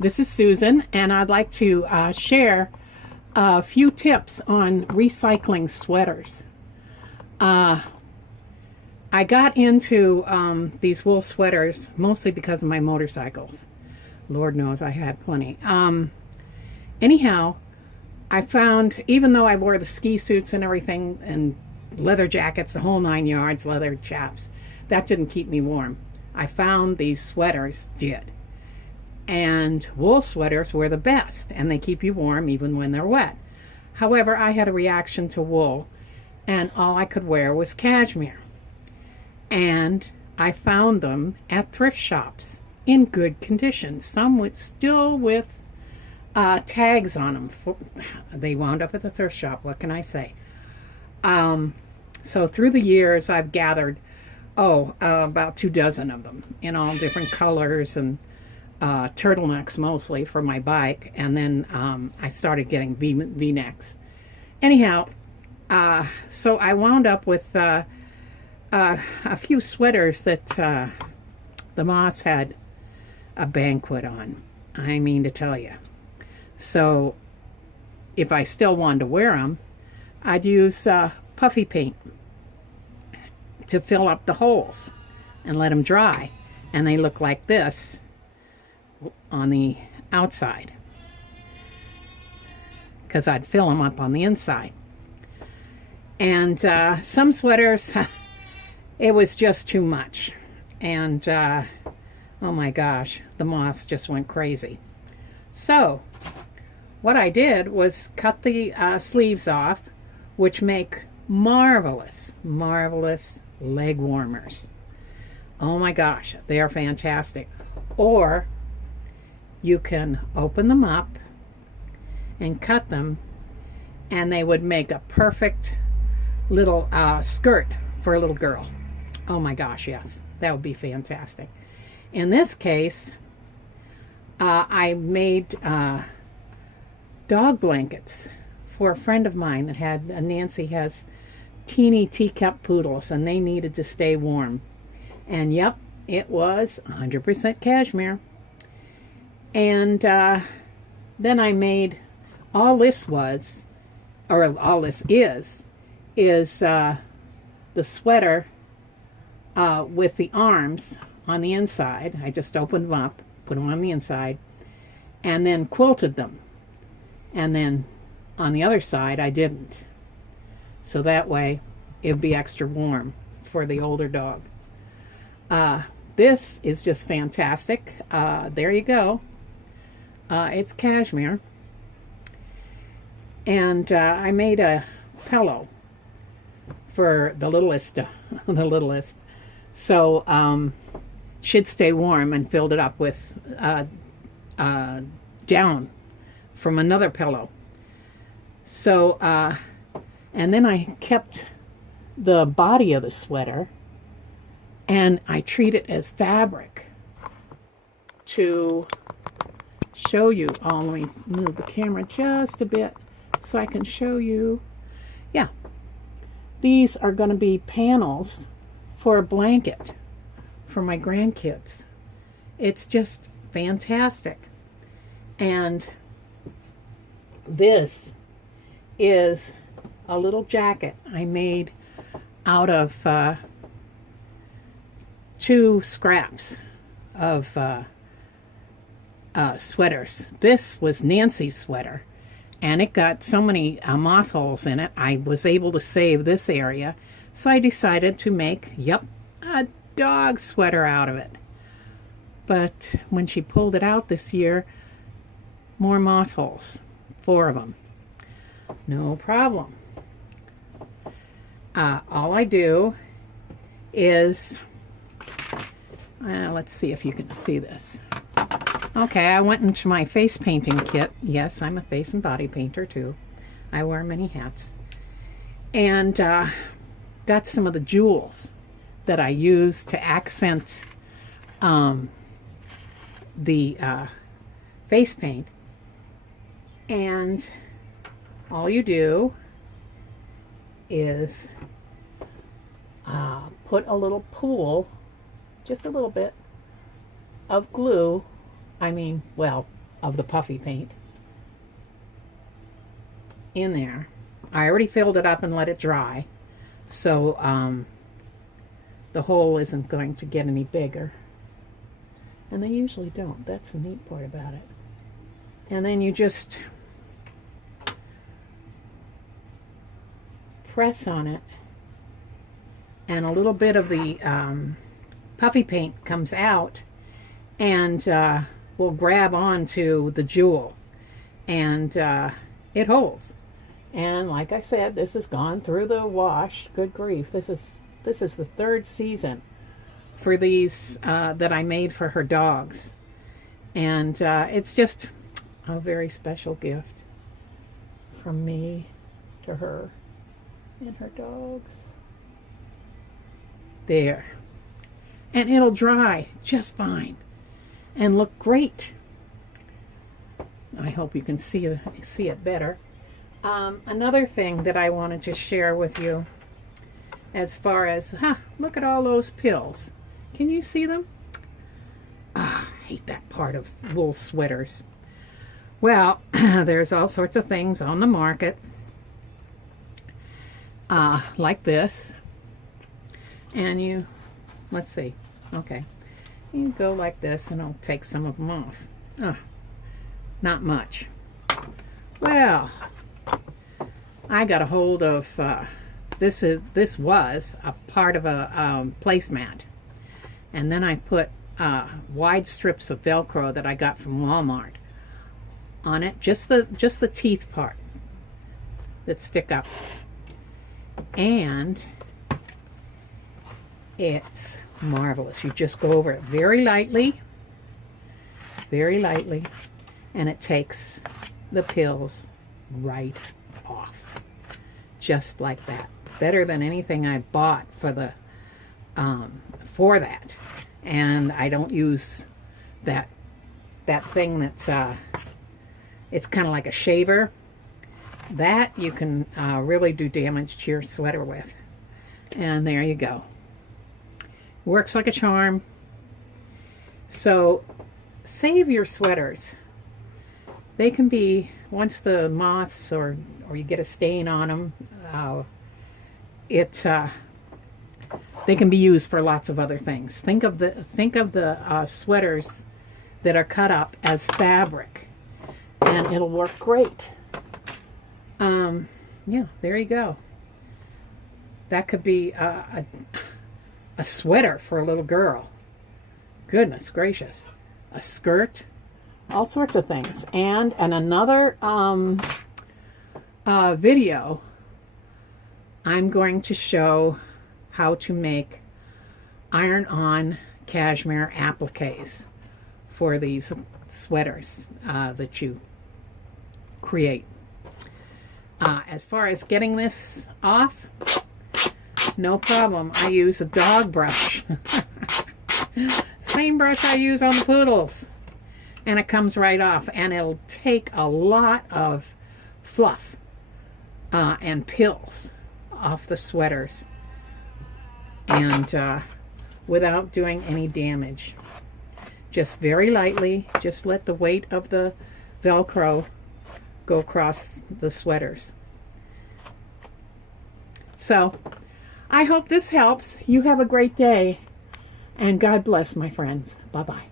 This is Susan, and I'd like to share a few tips on recycling sweaters. Uh, I got into these wool sweaters mostly because of my motorcycles. Lord knows I had plenty. Anyhow, I found, even though I wore the ski suits and everything, and leather jackets, the whole 9 yards, leather chaps, that didn't keep me warm. I found these sweaters did. And wool sweaters were the best, and they keep you warm even when they're wet. However, I had a reaction to wool, and all I could wear was cashmere. And I found them at thrift shops in good condition, some still with tags on them. They wound up at the thrift shop, what can I say? So through the years, I've gathered, about 24 of them in all different colors and turtlenecks mostly for my bike, and then I started getting V-necks. Anyhow, so I wound up with a few sweaters that the Moths had a banquet on. I mean to tell you. So if I still wanted to wear them, I'd use puffy paint to fill up the holes and let them dry, and they look like this on the outside, because I'd fill them up on the inside. And some sweaters it was just too much, and oh my gosh, the moths just went crazy. So what I did was cut the sleeves off, which make marvelous leg warmers. Oh my gosh, they are fantastic. Or you can open them up and cut them, and they would make a perfect little skirt for a little girl. Oh my gosh, yes, that would be fantastic. In this case, I made dog blankets for a friend of mine that had, Nancy has teeny teacup poodles, and they needed to stay warm. And yep, it was 100% cashmere. And then I made, all this is the sweater with the arms on the inside. I just opened them up, put them on the inside, and then quilted them. And then on the other side, I didn't. So that way, it'd be extra warm for the older dog. This is just fantastic. There you go. It's cashmere. And I made a pillow for the littlest, so she'd stay warm, and filled it up with down from another pillow. So, and then I kept the body of the sweater, and I treat it as fabric to show you. Oh, let me move the camera just a bit so I can show you. Yeah, these are going to be panels for a blanket for my grandkids. It's just fantastic. And this is a little jacket I made out of 2 scraps of sweaters. This was Nancy's sweater, and it got so many moth holes in it, I was able to save this area. So I decided to make, a dog sweater out of it. But when she pulled it out this year, more moth holes, 4 of them. No problem. All I do is, let's see if you can see this. Okay, I went into my face painting kit. Yes, I'm a face and body painter too. I wear many hats. And got some of the jewels that I use to accent the face paint. And all you do is put a little pool, just a little bit of glue well, of the puffy paint in there. I already filled it up and let it dry, so the hole isn't going to get any bigger. And they usually don't. That's the neat part about it. And then you just press on it, and a little bit of the puffy paint comes out and will grab onto the jewel, and it holds. And like I said, this has gone through the wash. Good grief, this is the third season for these that I made for her dogs, and it's just a very special gift from me to her and her dogs. There. And it'll dry just fine and look great. I hope you can see it better. Another thing that I wanted to share with you, as far as, look at all those pills. Can you see them? I hate that part of wool sweaters. Well, there's all sorts of things on the market, like this. And you, let's see, okay. You go like this and I'll take some of them off. Not much. Well, I got a hold of, this was a part of a placemat. And then I put wide strips of Velcro that I got from Walmart on it, just the teeth part that stick up. And it's marvelous. You just go over it very lightly, and it takes the pills right off. Just like that. Better than anything I bought for the for that. And I don't use that thing that's it's kind of like a shaver. That you can really do damage to your sweater with. And there you go. Works like a charm. So save your sweaters. They can be, once the moths or you get a stain on them, they can be used for lots of other things. Think of the sweaters that are cut up as fabric, and it'll work great. Yeah, there you go. That could be a sweater for a little girl. Goodness gracious. A skirt. All sorts of things. And another video, I'm going to show how to make iron-on cashmere appliques for these sweaters that you create. As far as getting this off, no problem. I use a dog brush. Same brush I use on the poodles. And it comes right off. And it'll take a lot of fluff and pills off the sweaters. And without doing any damage. Just very lightly. Just let the weight of the Velcro go across the sweaters. So, I hope this helps. You have a great day. And God bless, my friends. Bye-bye.